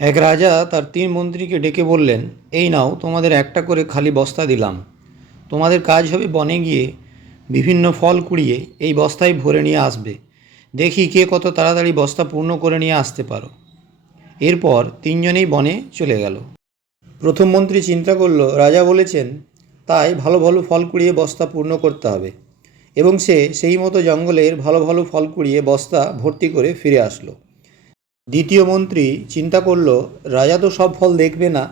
এক রাজা তার 3 মন্ত্রীকে ডেকে বললেন, এই নাও তোমাদের একটা করে খালি বস্তা দিলাম। তোমাদের কাজ হবে বনে গিয়ে বিভিন্ন ফল কুড়িয়ে এই বস্তায় ভরে নিয়ে আসবে। দেখি কে কত তাড়াতাড়ি বস্তা পূর্ণ করে নিয়ে আসতে পারো। এরপর 3জনেই বনে চলে গেল। প্রথম মন্ত্রী চিন্তা করল, রাজা বলেছেন তাই ভালো ভালো ফল কুড়িয়ে বস্তা পূর্ণ করতে হবে, এবং সে সেই মতো জঙ্গলের ভালো ভালো ফল কুড়িয়ে বস্তা ভর্তি করে ফিরে আসলো। দ্বিতীয় মন্ত্রী চিন্তা করল, রাজা তো সব ফল দেখবে না,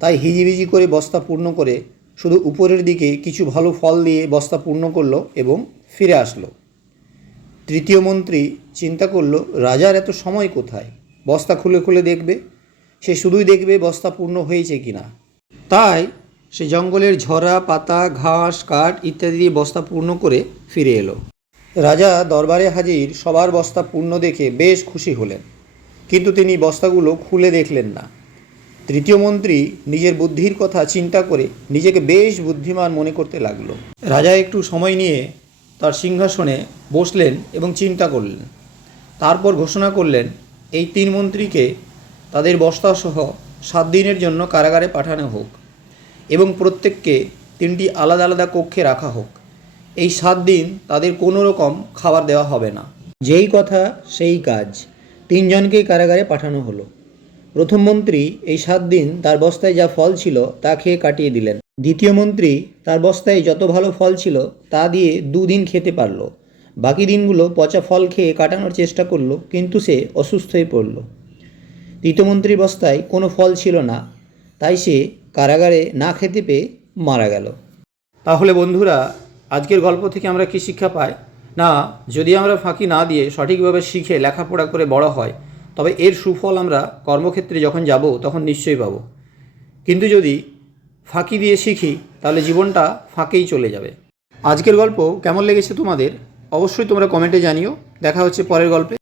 তাই হিজিবিজি করে বস্তা পূর্ণ করে শুধু উপরের দিকে কিছু ভালো ফল দিয়ে বস্তা পূর্ণ করলো এবং ফিরে আসলো। তৃতীয় মন্ত্রী চিন্তা করল, রাজার এত সময় কোথায়, বস্তা খুলে খুলে দেখবে, সে শুধুই দেখবে বস্তা পূর্ণ হয়েছে কিনা। তাই সে জঙ্গলের ঝরা পাতা, ঘাস, কাঠ ইত্যাদি দিয়ে বস্তা পূর্ণ করে ফিরে এলো। রাজা দরবারে হাজির সবার বস্তা পূর্ণ দেখে বেশ খুশি হলেন, কিন্তু তিনি বস্তাগুলো খুলে দেখলেন না। তৃতীয় মন্ত্রী নিজের বুদ্ধির কথা চিন্তা করে নিজেকে বেশ বুদ্ধিমান মনে করতে লাগলো। রাজা একটু সময় নিয়ে তার সিংহাসনে বসলেন এবং চিন্তা করলেন। তারপর ঘোষণা করলেন, এই 3 মন্ত্রীকে তাদের বস্তাসহ 7 দিনের জন্য কারাগারে পাঠানো হোক এবং প্রত্যেককে 3টি আলাদা আলাদা কক্ষে রাখা হোক। এই 7 দিন তাদের কোনো রকম খাবার দেওয়া হবে না। যেই কথা সেই কাজ, 3 জনকেই কারাগারে পাঠানো হলো। প্রথম মন্ত্রী এই 7 দিন তার বস্তায় যা ফল ছিল তা খেয়ে কাটিয়ে দিলেন। দ্বিতীয় মন্ত্রী তার বস্তায় যত ভালো ফল ছিল তা দিয়ে 2 দিন খেতে পারল। বাকি দিনগুলো পচা ফল খেয়ে কাটানোর চেষ্টা করলো, কিন্তু সে অসুস্থ হয়ে পড়ল। তৃতীয় মন্ত্রীর বস্তায় কোনো ফল ছিল না, তাই সে কারাগারে না খেতে পেয়ে মারা গেল। তাহলে বন্ধুরা, আজকের গল্প থেকে আমরা কী শিক্ষা পাই? না, যদি আমরা ফাঁকি না দিয়ে সঠিকভাবে শিখে লেখাপড়া করে বড় হয়, তবে এর সুফল আমরা কর্মক্ষেত্রে যখন যাব তখন নিশ্চয়ই পাব। কিন্তু যদি ফাঁকি দিয়ে শিখি, তাহলে জীবনটা ফাঁকেই চলে যাবে। আজকের গল্প কেমন লেগেছে তোমাদের অবশ্যই তোমরা কমেন্টে জানিও। দেখা হচ্ছে পরের গল্পে।